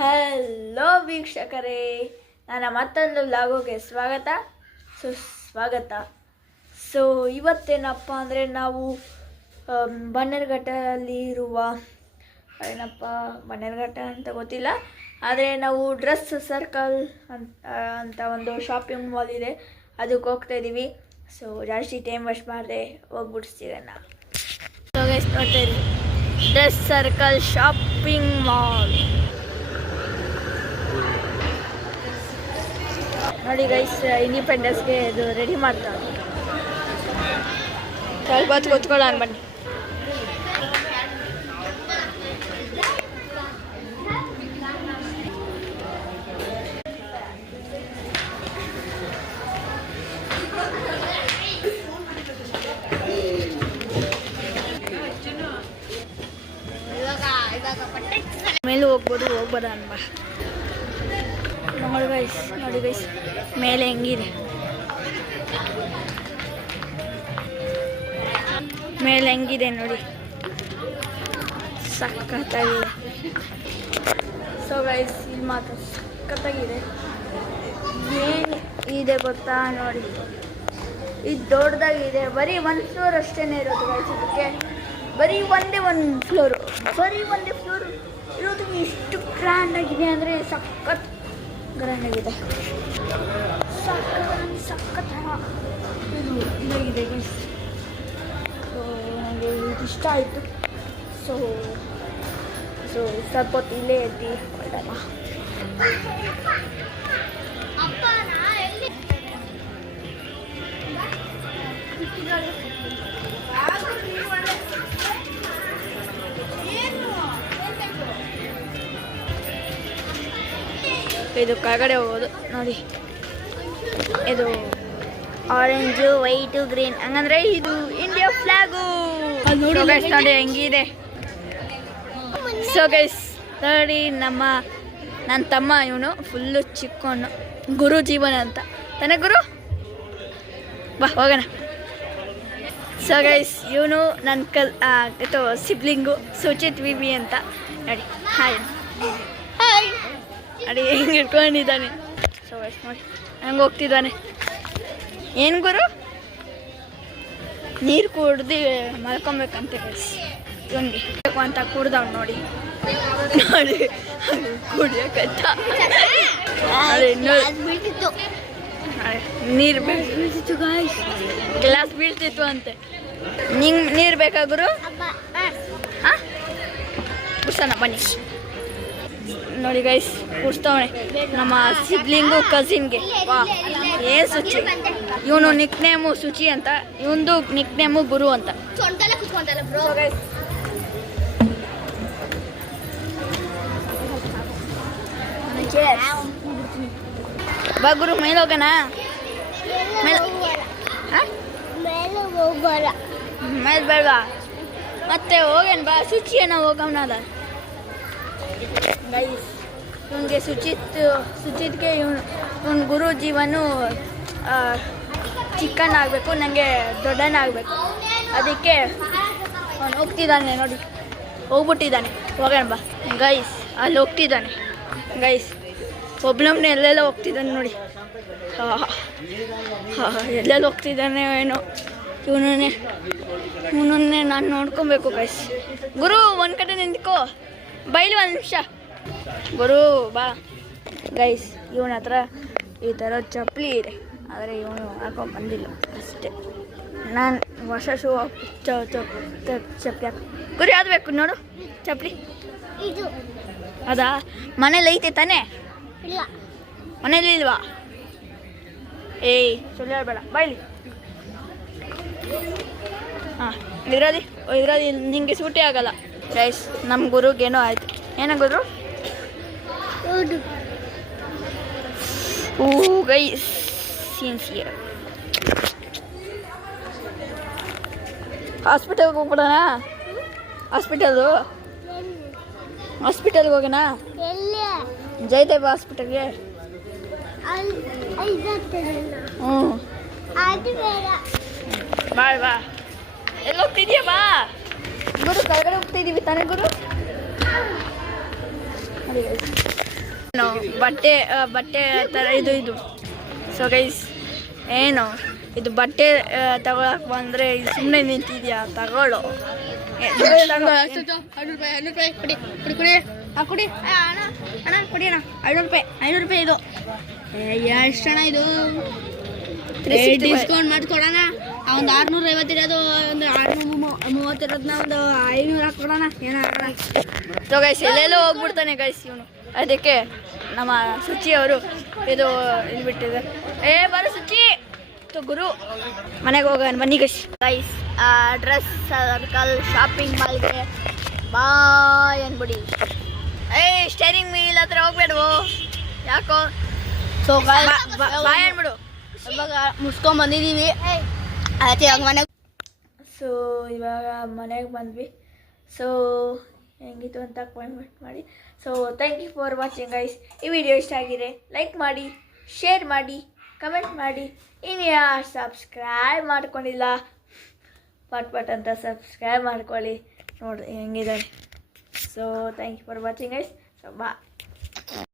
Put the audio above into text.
Hello ವೀಕ್ಷಕರೇ, ನನ್ನ ಮತ್ತೊಂದು ವ್ಲಾಗೋಗೆ ಸುಸ್ವಾಗತ. ಸೊ ಇವತ್ತೇನಪ್ಪ ಅಂದರೆ ನಾವು ಬನ್ನೇರುಘಟ್ಟದಲ್ಲಿ ಇರುವ ಬನ್ನೇರುಘಟ್ಟ ಅಂತ ಗೊತ್ತಿಲ್ಲ, ಆದರೆ ನಾವು ಡ್ರೆಸ್ ಸರ್ಕಲ್ ಅಂತ ಒಂದು ಶಾಪಿಂಗ್ ಮಾಲ್ ಇದೆ, ಅದಕ್ಕೆ ಹೋಗ್ತಾ ಇದ್ದೀವಿ. ಸೊ ಜಾಸ್ತಿ ಟೈಮ್ ವೇಸ್ಟ್ ಮಾಡಿದೆ, ಹೋಗ್ಬಿಡ್ತೀರಣ್ಣ. ಸೊ ಗೈಸ್ ನೋಡ್ತಾ ಇದ್ದೀವಿ, ಡ್ರೆಸ್ ಸರ್ಕಲ್ ಶಾಪಿಂಗ್ ಮಾಲ್ ನೋಡಿ ಗೈಸ್. ಇಂಡಿಪೆಂಡೆನ್ಸ್ಗೆ ಇದು ರೆಡಿ ಮಾಡ್ತಾರೆ, ಸ್ವಲ್ಪ ಹೊತ್ತು ಕೂತ್ಕೊಳ್ಳೋಣ ಬನ್ನಿ. ಮೇಲೆ ಹೋಗ್ಬೋದ ಅನ್ಬ. ನೋಡಿ ಗೈಸ್ ಮೇಲೆ ಹೆಂಗಿದೆ, ನೋಡಿ, ಸಖತ್ತಾಗಿದೆ. ಸೊ ಗೈಸ್ ಇಲ್ಲಿ ಮಾತ್ರ ಸಖತ್ತಾಗಿದೆ. ಏನು ಇದೆ ಗೊತ್ತಾ, ನೋಡಿ ಇದು ದೊಡ್ಡದಾಗಿದೆ. ಬರೀ ಒಂದು ಫ್ಲೋರ್ ಅಷ್ಟೇ ಇರೋದು ಗೈಸ್. ಇದಕ್ಕೆ ಬರೀ ಒಂದೇ ಫ್ಲೋರು ಇರೋದು. ಎಷ್ಟು ಗ್ರ್ಯಾಂಡ್ ಆಗಿದೆ ಅಂದರೆ ಸಖತ್ ಗ್ರ್ಯಾಂಡ್ ಆಗಿದೆ. ಸಖತ್ ಇದು ಇದಾಗಿದೆ ಗೈಸ್. ಸೊ ನನಗೆ ಇದು ಇಷ್ಟ ಆಯಿತು. ಸೊ ಸ್ವಲ್ಪ ಹೊತ್ತು ಇಲ್ಲೇ ಎದ್ದು ಹೊರಡೋಣ. ಇದು ಕೆಳಗಡೆ ಹೋಗೋದು ನೋಡಿ. ಇದು ಆರೆಂಜು, ವೈಟು, ಗ್ರೀನ್, ಹಂಗಂದ್ರೆ ಇದು ಇಂಡಿಯಾ ಫ್ಲಾಗು. ನೋಡಿ ಹೆಂಗಿದೆ. ಸೊ ಗೈಸ್ ನೋಡಿ, ನನ್ನ ತಮ್ಮ ಇವನು ಫುಲ್ಲು ಚಿಕ್ಕವನು, ಗುರು ಜೀವನ ಅಂತ ತಾನೆ ಗುರು. ಬಾ ಹೋಗೋಣ. ಸೊ ಗೈಸ್ ಇವನು ನನ್ನ ಸಿಬ್ಲಿಂಗು ಸುಚಿತ್ ವಿವಿ ಅಂತ. ನೋಡಿ ಹಾಯ್ ಅಡಿ ಹೆಂಗೆ ಇಟ್ಕೊಂಡಿದ್ದಾನೆ. ಸೊ ಗೈಸ್ ನೋಡಿ ಹಂಗೆ ಹೋಗ್ತಿದ್ದಾನೆ. ಏನು ಗುರು, ನೀರು ಕುಡ್ದು ಮಲ್ಕೊಬೇಕಂತೆ ಗೈಸ್. ಇವನಿಗೆ ಅಂತ ಕುಡ್ದವ್ ನೋಡಿ ಕುಡಿಯಕತ್ತ. ನೀರು ಬೀಳ್ತಿತ್ತು ಗಾಯ್ಸ್, ಗ್ಲಾಸ್ ಬೀಳ್ತಿತ್ತು ಅಂತೆ. ನಿಂಗೆ ನೀರು ಬೇಕಾ ಗುರು? ಹಾಂ ಕುಡ್ಸೋಣ ಬನ್ನಿ. ನೋಡಿ ಗೈಸ್ ಕುಡ್ಸ್ತವನೆ ನಮ್ಮ ಸಿಬ್ಲಿಂಗು ಕಸಿನ್ಗೆ. ವಾ ಏನು ಸುಚಿ. ಇವನು ನಿಕ್ ನೇಮು ಸುಚಿ ಅಂತ, ಇವನು ನಿಕ್ ನೇಮು ಗುರು ಅಂತ. ಬಾ ಗುರು ಮೇಲೆ ಹೋಗೋಣ. ಮೇಲೆ ಬೇಡ ಮತ್ತೆ ಹೋಗೇನು ಬಾ. ಶುಚಿಯನ್ನ ಹೋಗೋಣ ಅದ ಗೈಸ್. ಇವನಿಗೆ ಸುಚಿತ್ಗೆ ಇವನು ಗುರು ಜೀವನು ಚಿಕ್ಕನಾಗಬೇಕು, ನನಗೆ ದೊಡ್ಡನಾಗಬೇಕು. ಅದಕ್ಕೆ ಅವನು ಹೋಗ್ತಿದ್ದಾನೆ ನೋಡಿ, ಹೋಗ್ಬಿಟ್ಟಿದ್ದಾನೆ. ಹೋಗೋಣ ಬಾ ಗೈಸ್. ಅಲ್ಲಿ ಹೋಗ್ತಿದ್ದಾನೆ ಗೈಸ್, ಒಬ್ಬನೊಬ್ಬನೇ ಎಲ್ಲೆಲ್ಲ ಹೋಗ್ತಿದ್ದಾನೆ ನೋಡಿ. ಎಲ್ಲೆಲ್ಲ ಹೋಗ್ತಿದ್ದಾನೆ ಏನೋ. ಇವನನ್ನೇ ನಾನು ನೋಡ್ಕೊಬೇಕು ಗೈಸ್. ಗುರು ಒಂದು ಕಡೆ ನಿಂತ್ಕೋ, ಬೈಲಿ ಒಂದು ನಿಮಿಷ. ಗುರು ಬಾ ಗೈಸ್. ಇವನ ಹತ್ರ ಈ ಥರ ಚಪ್ಪಲಿ ಇದೆ, ಆದರೆ ಇವನು ಹಾಕೊಂಡು ಬಂದಿಲ್ಲ ಅಷ್ಟೇ. ನಾನು ಹೊಸ ಶೂ ಚಪ್ಪಲಿ ಹಾಕಿ. ಗುರು ಯಾವ್ದು ಬೇಕು ನೋಡು ಚಪ್ಪಲಿ. ಅದಾ ಮನೇಲಿ ಐತೆ ತಾನೇ? ಮನೇಲಿ ಇಲ್ವಾ? ಏಯ್ ಸುಳ್ಳು ಹೇಳ್ಬೇಡ, ಬೈಲಿ. ಹಾಂ ಇದ್ರಲ್ಲಿ ನಿಂಗೆ ಸೂಟೇ ಆಗಲ್ಲ ಗೈಸ್. ನಮ್ಮ ಗುರುಗೇನೋ ಆಯಿತು. ಏನೋ ಗುರು? ಓ ಗೈಸ್ ಸಿನ್ಸಿಯರ್. ಹಾಸ್ಪಿಟಲ್ಗೆ ಹೋಗ್ಬಿಡೋಣ. ಹಾಸ್ಪಿಟಲ್ಗೆ ಹೋಗೋಣ. ಜಯದೇವ ಹಾಸ್ಪಿಟಲ್ಗೆ. ಹ್ಞೂ ಬಾ. ಎಲ್ಲಿ ಹೋಗ್ತಿದ್ಯಾ ಬಾ. ಗುರು ಕೆಳಗಡೆ ಹೋಗ್ತಾ ಇದ್ದೀವಿ ತಾನೇ ಗುರು? ನೋಡಿ ಬಟ್ಟೆ ಥರ ಇದು ಸೊ ಗೈಸ್ ಏನು ಇದು ಬಟ್ಟೆ ತಗೊಳಕ್ ಬಂದರೆ ಇದು ಸುಮ್ಮನೆ ನಿಂತಿದ್ಯಾ ತಗೊಳ್ಳೋ. ಕುಡಿ ಅಣ್ಣ ಕುಡಿ ಅಣ್ಣ. 500 ರೂಪಾಯಿ ಇದು. ಎಷ್ಟು ಅಣ್ಣ ಇದು? ಡಿಸ್ಕೌಂಟ್ ಮಾಡಿಕೊಡೋಣ. ಒಂದು 650 ಇರೋದು, ಒಂದು 630 ಇರೋದನ್ನ ಒಂದು 500 ಹಾಕ್ಕೊಡೋಣ. ಏನಾಗಲ್ಲ. ಸೊ ಗೈಸ್ ಎಲ್ಲೆಲ್ಲೋ ಹೋಗ್ಬಿಡ್ತಾನೆ ಗೈಸ್ ಇವನು. ಅದಕ್ಕೆ ನಮ್ಮ ಸುಚಿ ಅವರು ಇದು ಬಿಟ್ಟಿದ್ದಾರೆ. ಬರೋ ಸುಚಿ ಗುರು ಮನೆಗೆ ಹೋಗೋಣ ಬನ್ನಿ ಗೈಸ್. ಡ್ರೆಸ್ ಸರ್ಕಲ್ ಶಾಪಿಂಗ್ ಮಾಲ್ಗೆ ಬಾಯ್ ಅನ್ಬಿಡಿ. ಸ್ಟೇರಿಂಗ್ ವೀಲ್ ಹತ್ರ ಹೋಗ್ಬೇಡ್ವು ಯಾಕೋ. ಸೊ ಬಾಯ್ ಅನ್ಬಿಡು. ಇವಾಗ ಮುಗಿಸ್ಕೊಂಡ್ ಬಂದಿದ್ದೀವಿ. ಅದಕ್ಕೆ ಇವಾಗ ಮನೆಗೆ ಇವಾಗ ಮನೆಗೆ ಬಂದ್ವಿ. ಸೊ ಹೆಂಗಿತ್ತು ಅಂತ ಕಾಮೆಂಟ್ ಮಾಡಿ. So thank you for watching guys. ಈ ವಿಡಿಯೋ ಇಷ್ಟ ಆಗಿದೆ ಲೈಕ್ ಮಾಡಿ, ಶೇರ್ ಮಾಡಿ, ಕಮೆಂಟ್ ಮಾಡಿ. ಇನ್ನು ಯಾರು ಸಬ್ಸ್ಕ್ರೈಬ್ ಮಾಡ್ಕೊಂಡಿಲ್ಲ ಪಟ್ ಅಂತ ಸಬ್ಸ್ಕ್ರೈಬ್ ಮಾಡ್ಕೊಳ್ಳಿ. ನೋಡಿರಿ ಹೆಂಗಿದ್ದಾರೆ. So thank you for watching guys. So ಬಾ.